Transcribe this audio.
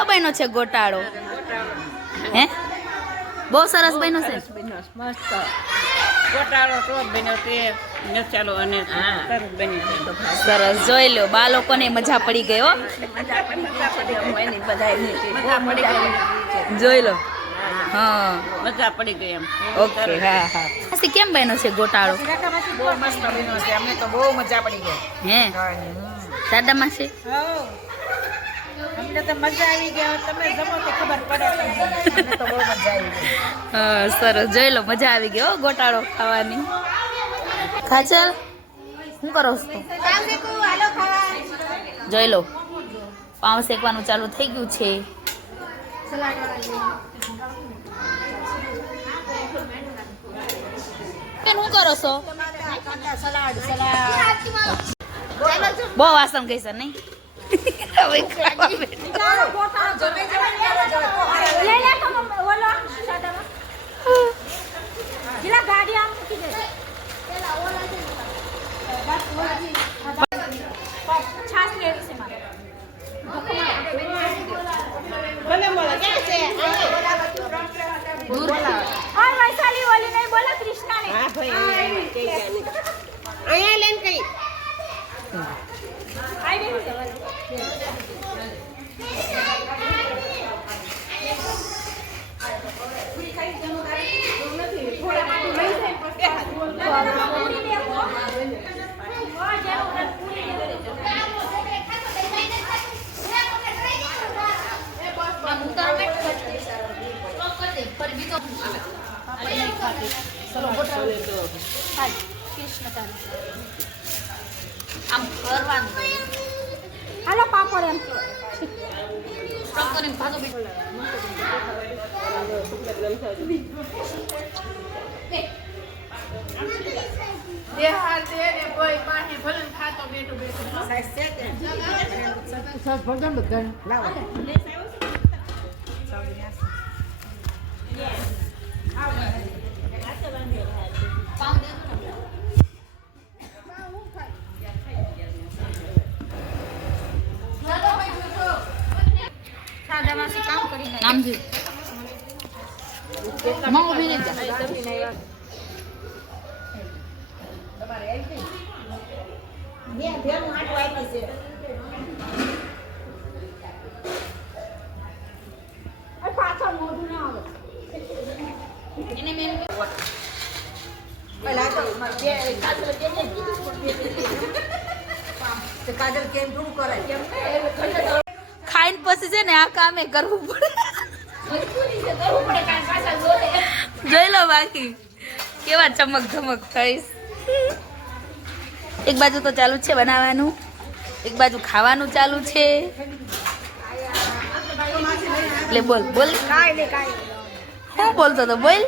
કેવો બન્યો છે ગોટાળો? હે બહુ સરસ બન્યો છે. મસ્ત ગોટાળો ટોપ બન્યો તે મસાલો અને સરસ બન્યો છે. સરસ જોઈ લો બાળકોને મજા પડી ગઈ હો. જોઈ લો હા મજા પડી ગઈ એમ. ઓકે હા હા પછી કેમ બન્યો છે ગોટાળો? બહુ મસ્ત બન્યો છે. અમને તો બહુ મજા પડી ગઈ. હે સાદામાં છે? અમને તો મજા આવી ગઈ. તમે જમો તો ખબર પડે. અમને તો બહુ મજા આવી ગઈ. હા સરસ જોઈ લો મજા આવી ગઈ હો ગોટાળો ખાવાની. ખાચલ શું કરો છો? જોઈ લો પાઉં શેકવાનું ચાલુ થઈ ગયું છે. શું કરો છો? બહુ વાસણ ગઈ છે નહીં? હવે ખાવા આમ કરવાનું હાલો પાપડ એમ સ્ટોપ કરીને ભાગો નામ છે માં ઉભી રહી જા. ખાઈને પછી છે ને આ કામે કરવું પડે. જોઈ લો બાકી કેવા ચમક ધમક થઈશ. એક બાજુ તો ચાલુ છે બનાવવાનું, એક બાજુ ખાવાનું ચાલુ છે. એટલે બોલ બોલ શું બોલતો તો બોલ.